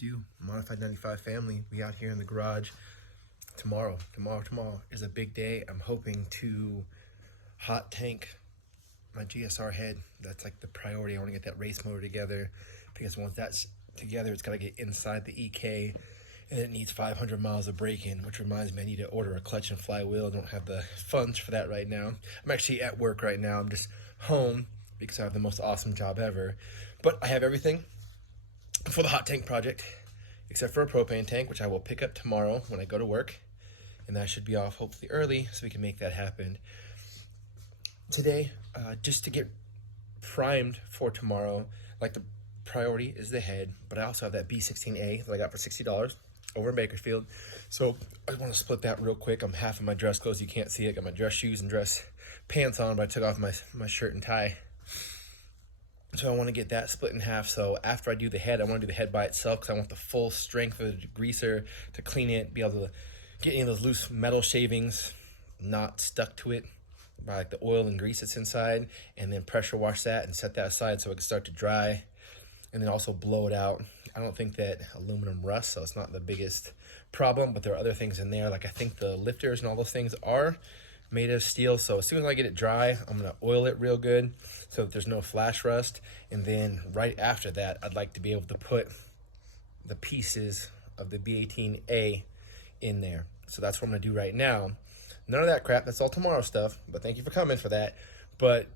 do? Modified 95 family, we out here in the garage. Tomorrow is a big day. I'm hoping to hot tank my GSR head. That's like the priority. I want to get that race motor together, because once that's together, it's got to get inside the EK, and it needs 500 miles of braking, which reminds me I need to order a clutch and flywheel. I don't have the funds for that right now. I'm actually at work right now. I'm just home because I have the most awesome job ever. But I have everything for the hot tank project, except for a propane tank, which I will pick up tomorrow when I go to work. And that should be off hopefully early so we can make that happen. Today, just to get primed for tomorrow, like the priority is the head, but I also have that B18a that I got for $60 over in Bakersfield. So I want to split that real quick. I'm half in my dress clothes. You can't see it. Got my dress shoes and dress pants on, but I took off my shirt and tie. So I want to get that split in half. So after I do the head, I want to do the head by itself because I want the full strength of the degreaser to clean it, be able to get any of those loose metal shavings not stuck to it by like the oil and grease that's inside, and then pressure wash that and set that aside so it can start to dry, and then also blow it out. I don't think that aluminum rusts, so it's not the biggest problem, but there are other things in there. Like I think the lifters and all those things are made of steel, so as soon as I get it dry, I'm gonna oil it real good so that there's no flash rust. And then right after that, I'd like to be able to put the pieces of the B18A in there. So that's what I'm gonna do right now. None of that crap, that's all tomorrow stuff, but thank you for coming for that. But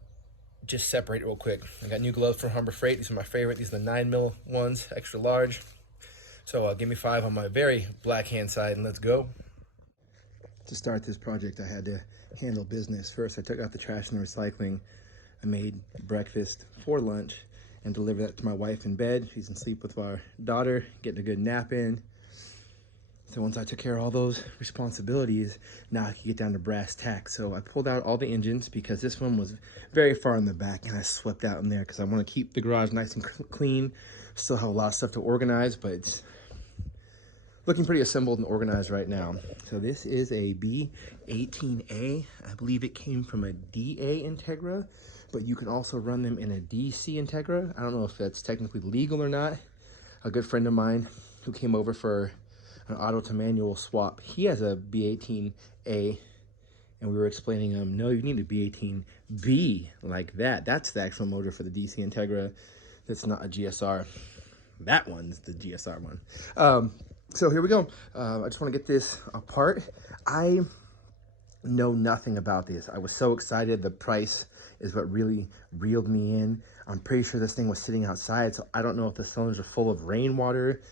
just separate it real quick. I got new gloves from Harbor Freight. These are my favorite. These are the 9mm ones, extra large. So give me 5 on my very black hand side, and let's go. To start this project, I had to handle business. First, I took out the trash and the recycling. I made breakfast for lunch and delivered that to my wife in bed. She's asleep with our daughter, getting a good nap in. So once I took care of all those responsibilities, now I can get down to brass tacks. So I pulled out all the engines because this one was very far in the back, and I swept out in there because I want to keep the garage nice and clean. Still have a lot of stuff to organize, but it's looking pretty assembled and organized right now. So this is a B18A. I believe it came from a DA Integra, but you can also run them in a DC Integra. I don't know if that's technically legal or not. A good friend of mine who came over for an auto to manual swap, he has a B18A, and we were explaining him, no, you need a B18B like that. That's the actual motor for the DC Integra. That's not a GSR. That one's the GSR one. So here we go. I just want to get this apart. I know nothing about this. I was so excited. The price is what really reeled me in. I'm pretty sure this thing was sitting outside, so I don't know if the cylinders are full of rainwater.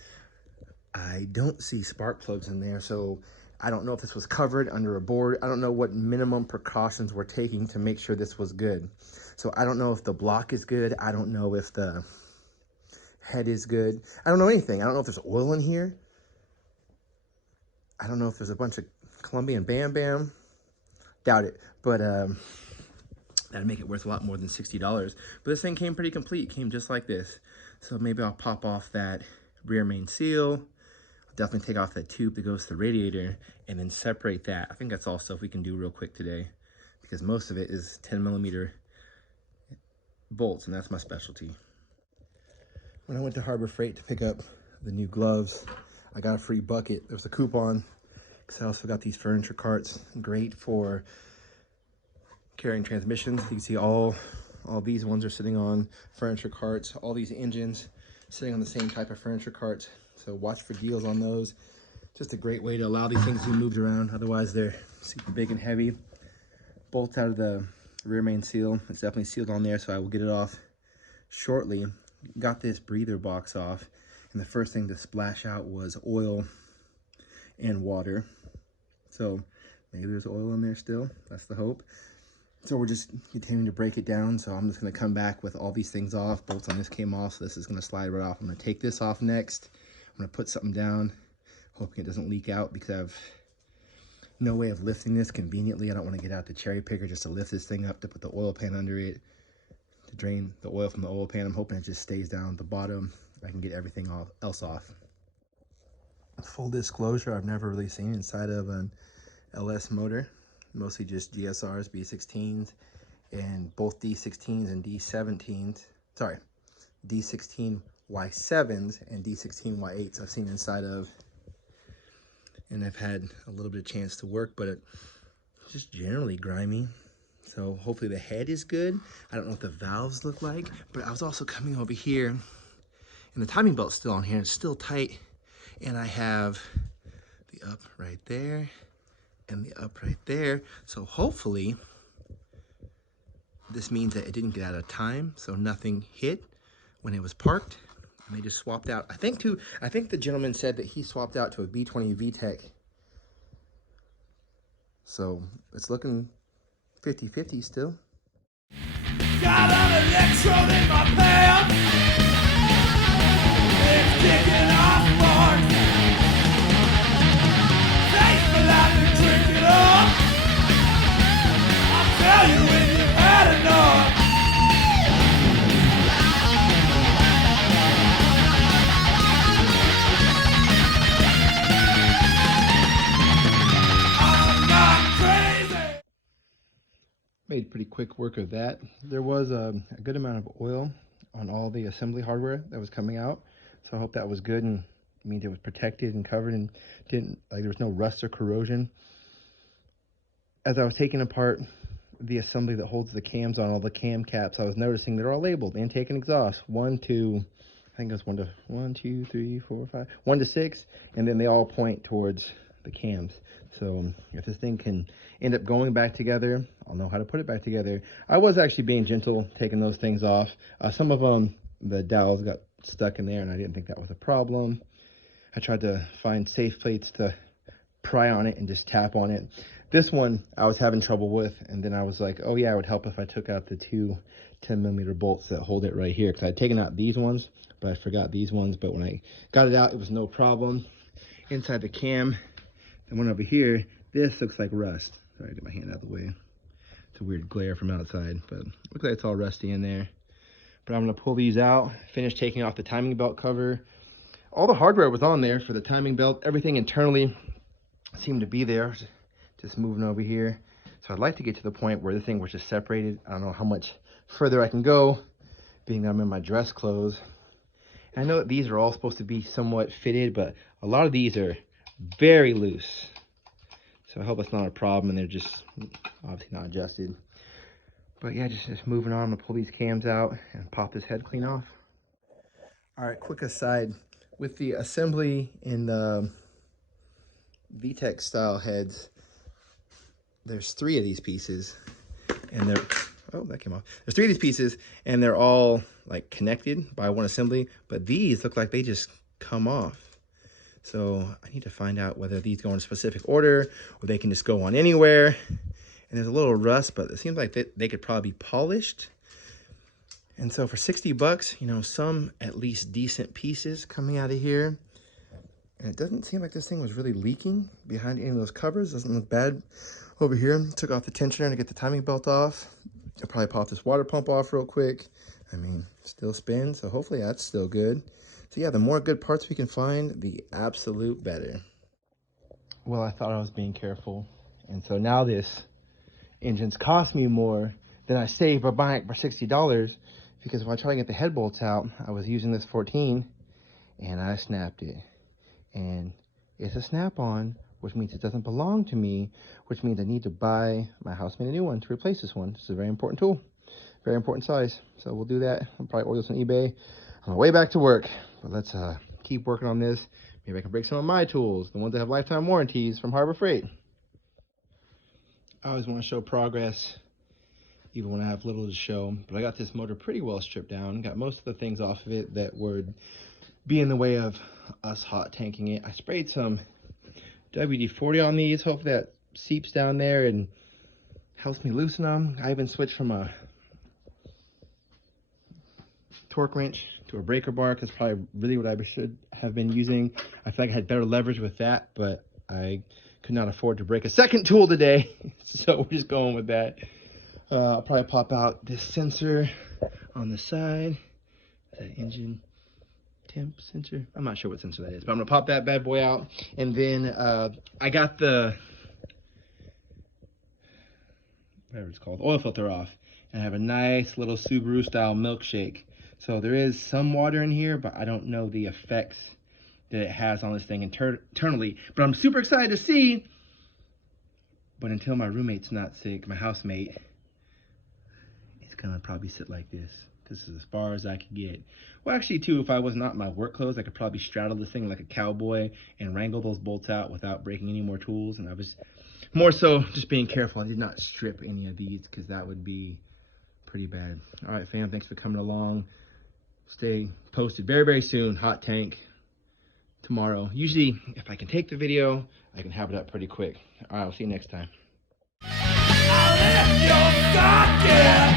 I don't see spark plugs in there, so I don't know if this was covered under a board. I don't know what minimum precautions we're taking to make sure this was good. So I don't know if the block is good. I don't know if the head is good. I don't know anything. I don't know if there's oil in here. I don't know if there's a bunch of Colombian Bam Bam. Doubt it, but that'd make it worth a lot more than $60. But this thing came pretty complete. It came just like this. So maybe I'll pop off that rear main seal. Definitely take off that tube that goes to the radiator and then separate that. I think that's all stuff we can do real quick today because most of it is 10mm bolts, and that's my specialty. When I went to Harbor Freight to pick up the new gloves, I got a free bucket. There was a coupon because I also got these furniture carts. Great for carrying transmissions. You can see all these ones are sitting on furniture carts. All these engines sitting on the same type of furniture carts. So watch for deals on those. Just a great way to allow these things to be moved around. Otherwise, they're super big and heavy. Bolts out of the rear main seal. It's definitely sealed on there, so I will get it off shortly. Got this breather box off, and the first thing to splash out was oil and water. So maybe there's oil in there still. That's the hope. So we're just continuing to break it down. So I'm just going to come back with all these things off. Bolts on this came off, so this is going to slide right off. I'm going to take this off next. I'm going to put something down, hoping it doesn't leak out because I have no way of lifting this conveniently. I don't want to get out the cherry picker just to lift this thing up to put the oil pan under it, to drain the oil from the oil pan. I'm hoping it just stays down at the bottom. I can get everything else off. Full disclosure, I've never really seen inside of an LS motor. Mostly just GSRs, B16s, and both D16s and D17s. Sorry, D16 Y7s and D16 Y8s I've seen inside of, and I've had a little bit of chance to work, but it's just generally grimy. So hopefully the head is good. I don't know what the valves look like, but I was also coming over here, and the timing belt's still on here. It's still tight, and I have the up right there and the up right there. So hopefully this means that it didn't get out of time, so nothing hit when it was parked. And they just swapped out. I think the gentleman said that he swapped out to a B20 VTEC. So it's looking 50-50 still. Got an electrode in my pants. It's kicking off marks. Thankful I can drink it up. I'll tell you when you've had enough. I'm not crazy. Made pretty quick work of that. There was a good amount of oil on all the assembly hardware that was coming out, so I hope that was good and means it was protected and covered and didn't, like, there was no rust or corrosion. As I was taking apart the assembly that holds the cams on all the cam caps, I was noticing they're all labeled intake and exhaust 1 to, I think it was 1 2 3 4 5 1 to 6, and then they all point towards the cams. So if this thing can end up going back together, I'll know how to put it back together. I was actually being gentle, taking those things off. Some of them, the dowels got stuck in there, and I didn't think that was a problem. I tried to find safe plates to pry on it and just tap on it. This one I was having trouble with, and then I was like, oh yeah, it would help if I took out the two 10mm bolts that hold it right here, because I had taken out these ones, but I forgot these ones. But when I got it out, it was no problem. Inside the cam, the one over here, this looks like rust. Sorry, I get my hand out of the way. It's a weird glare from outside, but looks like it's all rusty in there. But I'm gonna pull these out, finish taking off the timing belt cover. All the hardware was on there for the timing belt. Everything internally seemed to be there. Just moving over here. So I'd like to get to the point where the thing was just separated. I don't know how much further I can go, being that I'm in my dress clothes. And I know that these are all supposed to be somewhat fitted, but a lot of these are very loose. So I hope it's not a problem and they're just obviously not adjusted. But yeah, just moving on. I'm gonna pull these cams out and pop this head clean off. All right, quick aside. With the assembly in the VTEC style heads, there's 3 of these pieces, and they're, oh, that came off. There's 3 of these pieces, and they're all like connected by one assembly, but these look like they just come off. So I need to find out whether these go in a specific order or they can just go on anywhere. And there's a little rust, but it seems like they could probably be polished. And so for 60 bucks, you know, some at least decent pieces coming out of here. And it doesn't seem like this thing was really leaking behind any of those covers. Doesn't look bad over here. Took off the tensioner to get the timing belt off. I'll probably pop this water pump off real quick. I mean, still spins, so hopefully that's still good. So yeah, the more good parts we can find, the absolute better. Well, I thought I was being careful. And so now this engine's cost me more than I saved by buying it for $60. Because if I try to get the head bolts out, I was using this 14 and I snapped it. And it's a snap-on, which means it doesn't belong to me, which means I need to buy my housemate a new one to replace this one. It's a very important tool, very important size. So we'll do that. I'll probably order this on eBay on my way back to work. But let's keep working on this. Maybe I can break some of my tools, the ones that have lifetime warranties from Harbor Freight. I always want to show progress, even when I have little to show. But I got this motor pretty well stripped down. Got most of the things off of it that would be in the way of us hot tanking it. I sprayed some WD-40 on these. Hopefully that seeps down there and helps me loosen them. I even switched from a torque wrench to a breaker bar, because probably really what I should have been using. I feel like I had better leverage with that, but I could not afford to break a second tool today. So we're just going with that. I'll probably pop out this sensor on the side. That engine temp sensor. I'm not sure what sensor that is, but I'm gonna pop that bad boy out. And then I got the, whatever it's called, oil filter off. And I have a nice little Subaru style milkshake. So there is some water in here, but I don't know the effects that it has on this thing internally. But I'm super excited to see. But until my roommate's not sick, my housemate, it's gonna probably sit like this. This is as far as I could get. Well, actually, too, if I was not in my work clothes, I could probably straddle this thing like a cowboy and wrangle those bolts out without breaking any more tools. And I was more so just being careful. I did not strip any of these because that would be pretty bad. All right, fam, thanks for coming along. Stay posted very, very soon. Hot tank tomorrow. Usually, if I can take the video, I can have it up pretty quick. All right, we'll see you next time. I left your socket.